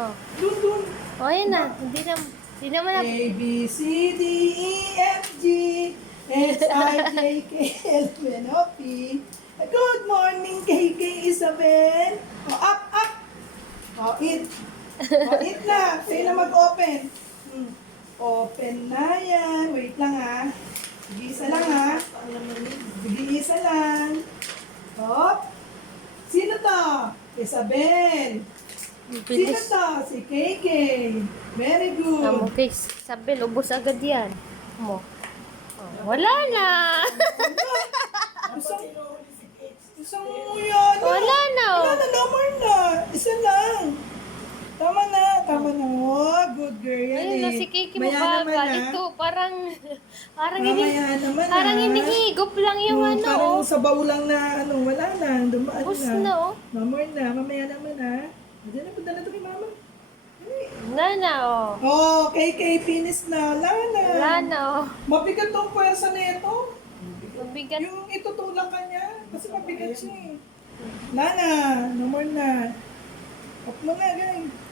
Oh. Dun. Oh, ayan na. Hindi naman na. A, B, C, D, E, F, G, H, I, J, K, L, M, N, O, P. Good morning, KK Isabel. O, up. O, eat. O, eat na. Sa'yo na mag-open. Open na yan. Wait lang ha. Sige, isa lang ha. Sige, isa lang. Hop. Sino to? Isabel. Sino Bilis. to? Si KK. Very good. Amo, kay Isabel, ubos agad yan. Mo. Oh, wala na. Isang yan. Wala na, oh. Wala na, lamar na. Isa lang. Tama na. Oh, good girl yan Ayun na, eh. si Kiki Maya naman mabagal. ha. Ito, parang Mamaya naman parang ha. hinihigop lang yung ano, Parang oh. sabaw lang na wala na. Dumaan Ubos na. na, oh. Lamar na. Mamaya naman ha. Diyan na, punta na ito kay mama. Wala na, oh. Oh, KK, finish na. Wala na. Wala na, oh. Mabigat tong pwersa na ito. Mabigat. Yung itutulak ka niya, kasi mabigat siya eh. Wala na, no more na. Off mo na, gang.